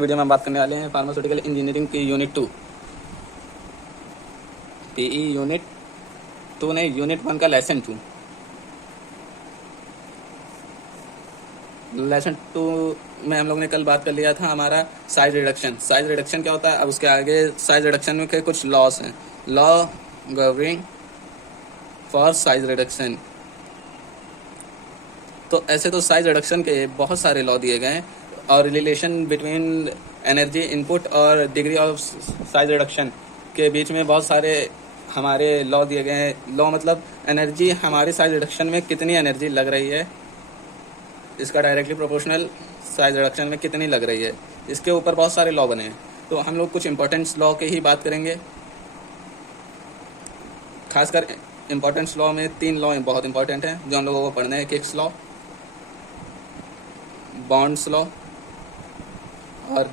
Video में हम बात करने वाले हैं फार्मास्यूटिकल इंजीनियरिंग की यूनिट 2 पीई यूनिट 2 नहीं, यूनिट 1 का लेसन 2। लेसन 2 में हम लोग ने कल बात कर लिया था हमारा साइज रिडक्शन। साइज रिडक्शन क्या होता है, अब उसके आगे साइज रिडक्शन में के कुछ लॉस हैं। Law governing for size reduction. तो ऐसे तो साइज रिडक्शन के बहुत सारे लॉ दिए गए हैं और रिलेशन बिटवीन एनर्जी इनपुट और डिग्री ऑफ साइज रिडक्शन के बीच में बहुत सारे हमारे लॉ दिए गए हैं। लॉ मतलब एनर्जी, हमारी साइज रिडक्शन में कितनी एनर्जी लग रही है, इसका डायरेक्टली प्रोपोर्शनल साइज रिडक्शन में कितनी लग रही है, इसके ऊपर बहुत सारे लॉ बने हैं। तो हम लोग कुछ इंपॉर्टेंस लॉ के ही बात करेंगे। खासकर इंपॉर्टेंस लॉ में 3 लॉ बहुत इंपॉर्टेंट हैं जो हम लोगों को पढ़ने हैं। किक्स लॉ, बॉन्ड्स लॉ और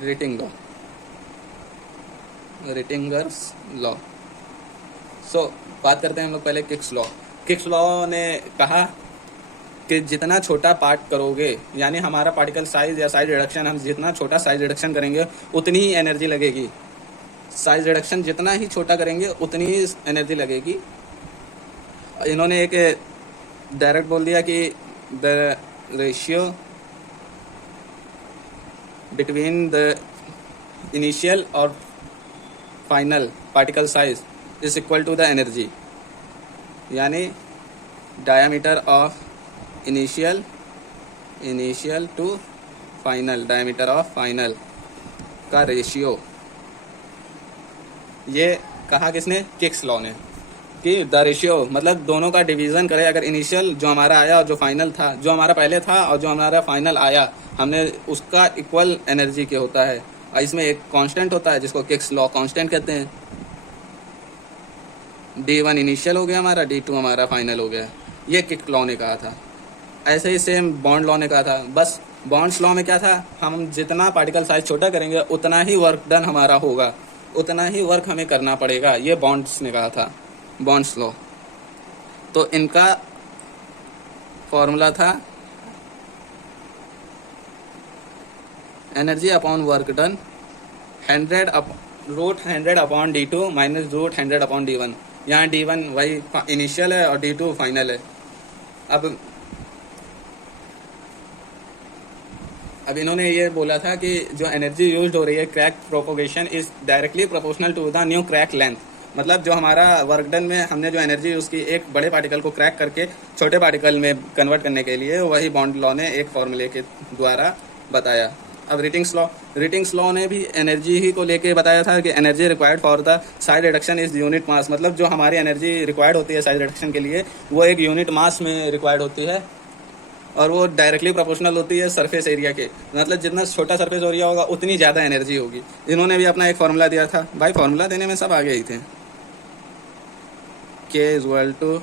रिटिंगर्स लॉ। सो बात करते हैं हम लोग पहले किक्स लॉ। किक्स लॉ ने कहा कि जितना छोटा पार्ट करोगे, यानी हमारा पार्टिकल साइज या साइज रिडक्शन, हम जितना छोटा साइज रिडक्शन करेंगे उतनी ही एनर्जी लगेगी। साइज रिडक्शन जितना ही छोटा करेंगे उतनी ही एनर्जी लगेगी। इन्होंने एक डायरेक्ट बोल दिया कि the ratio between the initial और final particle size is equal to the energy, यानी diameter of initial to final, diameter of final का रेशियो। ये कहा किसने? किक्स लॉ ने, कि द रेशियो मतलब दोनों का डिवीजन करे। अगर इनिशियल जो हमारा आया और जो फाइनल था, जो हमारा पहले था और जो हमारा फाइनल आया, हमने उसका इक्वल एनर्जी के होता है। और इसमें एक कांस्टेंट होता है जिसको किक्स लॉ कांस्टेंट कहते हैं। D1 इनिशियल हो गया हमारा, D2 हमारा फाइनल हो गया। ये किक्स लॉ ने कहा था। ऐसे ही सेम बॉन्ड लॉ ने कहा था। बस बॉन्ड्स लॉ में क्या था, हम जितना पार्टिकल साइज छोटा करेंगे उतना ही वर्क डन हमारा होगा, उतना ही वर्क हमें करना पड़ेगा। ये बॉन्ड्स ने कहा था, बॉन्ड्स लॉ। तो इनका फॉर्मूला था energy upon work done 100 upon D2 minus √100 upon D1। यहाँ D1 वही इनिशियल है और D2 फाइनल है। अब इन्होंने ये बोला था कि जो एनर्जी यूज्ड हो रही है crack propagation is directly proportional to the new crack length. मतलब जो हमारा वर्क डन में हमने जो एनर्जी यूज की एक बड़े पार्टिकल को क्रैक करके छोटे पार्टिकल में कन्वर्ट करने के लिए, वही बॉन्ड लॉ ने एक फॉर्मूले के द्वारा बताया। अब रिटिंग्स लॉ ने भी एनर्जी ही को लेके बताया था कि energy required for the size reduction is unit mass. मतलब जो हमारी एनर्जी रिक्वायर्ड होती है साइज रिडक्शन के लिए, वो एक यूनिट मास में रिक्वायर्ड होती है और वो डायरेक्टली प्रोपोर्शनल होती है सरफेस एरिया के। मतलब जितना छोटा सरफेस एरिया होगा उतनी ज़्यादा एनर्जी होगी। इन्होंने भी अपना एक फॉर्मूला दिया था। भाई फॉर्मूला देने में सब आगे ही थे। K equal to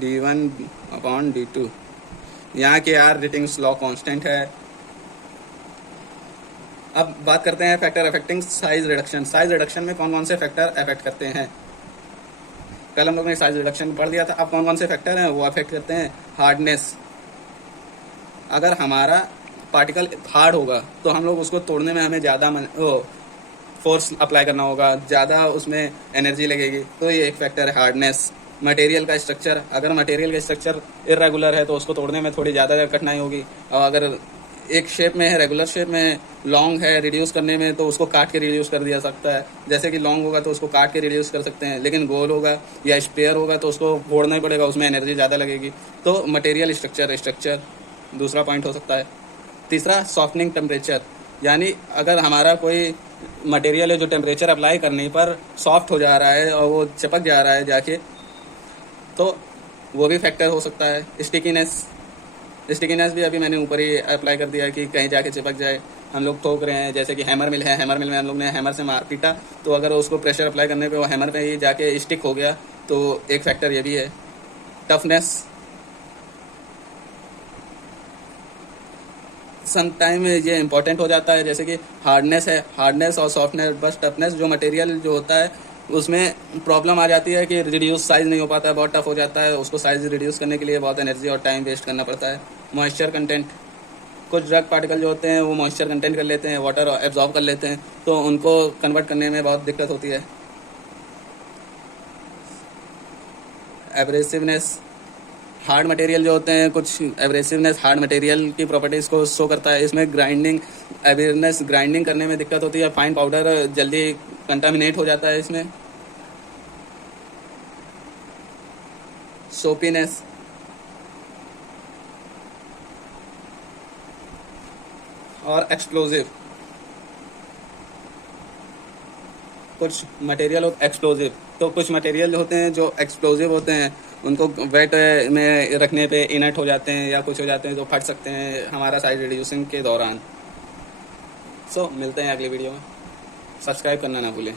D1 upon D2। यहाँ के आर रिटिंग्स लॉ कांस्टेंट है। अब बात करते हैं factor affecting size reduction. Size reduction में कौन कौन से फैक्टर अफेक्ट करते हैं? कल हम लोग ने साइज रिडक्शन पढ़ लिया था। अब कौन कौन से फैक्टर हैं वो अफेक्ट करते हैं? हार्डनेस। अगर हमारा पार्टिकल हार्ड होगा तो हम लोग उसको तोड़ने में हमें ज़्यादा फोर्स अप्लाई करना होगा, ज़्यादा उसमें एनर्जी लगेगी। तो ये एक फैक्टर है हार्डनेस। मटेरियल का स्ट्रक्चर, अगर मटेरियल का स्ट्रक्चर इरेगुलर है तो उसको तोड़ने में थोड़ी ज़्यादा कठिनाई होगी। और अगर एक शेप में है, रेगुलर शेप में, लॉन्ग है, रिड्यूस करने में तो उसको काट के रिड्यूस कर दिया सकता है। जैसे कि लॉन्ग होगा तो उसको काट के रिड्यूस कर सकते हैं, लेकिन गोल होगा या स्पेयर होगा तो उसको फोड़ना ही पड़ेगा, उसमें एनर्जी ज़्यादा लगेगी। तो मटेरियल स्ट्रक्चर दूसरा पॉइंट हो सकता है। तीसरा सॉफ्टनिंग टेम्परेचर, यानी अगर हमारा कोई मटेरियल है जो टेम्परेचर अप्लाई करने पर सॉफ्ट हो जा रहा है और वो चिपक जा रहा है जाके, तो वो भी फैक्टर हो सकता है। स्टिकीनेस भी अभी मैंने ऊपर ही अप्लाई कर दिया है कि कहीं जाके चिपक जाए। हम लोग ठोक रहे हैं, जैसे कि हैमर मिल है, हैमर मिल में हम लोग ने हैमर से मार पीटा तो अगर उसको प्रेशर अप्लाई करने पे वो हैमर पे ही जाके स्टिक हो गया, तो एक फैक्टर ये भी है। टफनेस, सम टाइम ये इंपॉर्टेंट हो जाता है। जैसे कि हार्डनेस है, हार्डनेस और सॉफ्टनेस। बस टफनेस जो मटेरियल जो होता है उसमें प्रॉब्लम आ जाती है कि रिड्यूस साइज नहीं हो पाता है, बहुत टफ हो जाता है। उसको साइज रिड्यूस करने के लिए बहुत एनर्जी और टाइम वेस्ट करना पड़ता है। मॉइस्चर कंटेंट, कुछ ड्रग पार्टिकल जो होते हैं वो मॉइस्चर कंटेंट कर लेते हैं, वाटर एब्जॉर्ब कर लेते हैं, तो उनको कन्वर्ट करने में बहुत दिक्कत होती है। एब्रेसिवनेस, हार्ड मटेरियल जो होते हैं, कुछ एब्रेसिवनेस हार्ड मटेरियल की प्रॉपर्टीज़ को शो करता है। इसमें ग्राइंडिंग एब्रेसिवनेस ग्राइंडिंग करने में दिक्कत होती है, फाइन पाउडर जल्दी कंटामिनेट हो जाता है इसमें। सोपीनेस, और एक्सप्लोजिव, कुछ मटेरियल एक्सप्लोजिव, तो कुछ मटेरियल होते हैं जो एक्सप्लोजिव होते हैं, उनको वेट में रखने पे इनर्ट हो जाते हैं या कुछ हो जाते हैं जो फट सकते हैं हमारा साइज रिड्यूसिंग के दौरान। सो मिलते हैं अगली वीडियो में, सब्सक्राइब करना ना भूलें।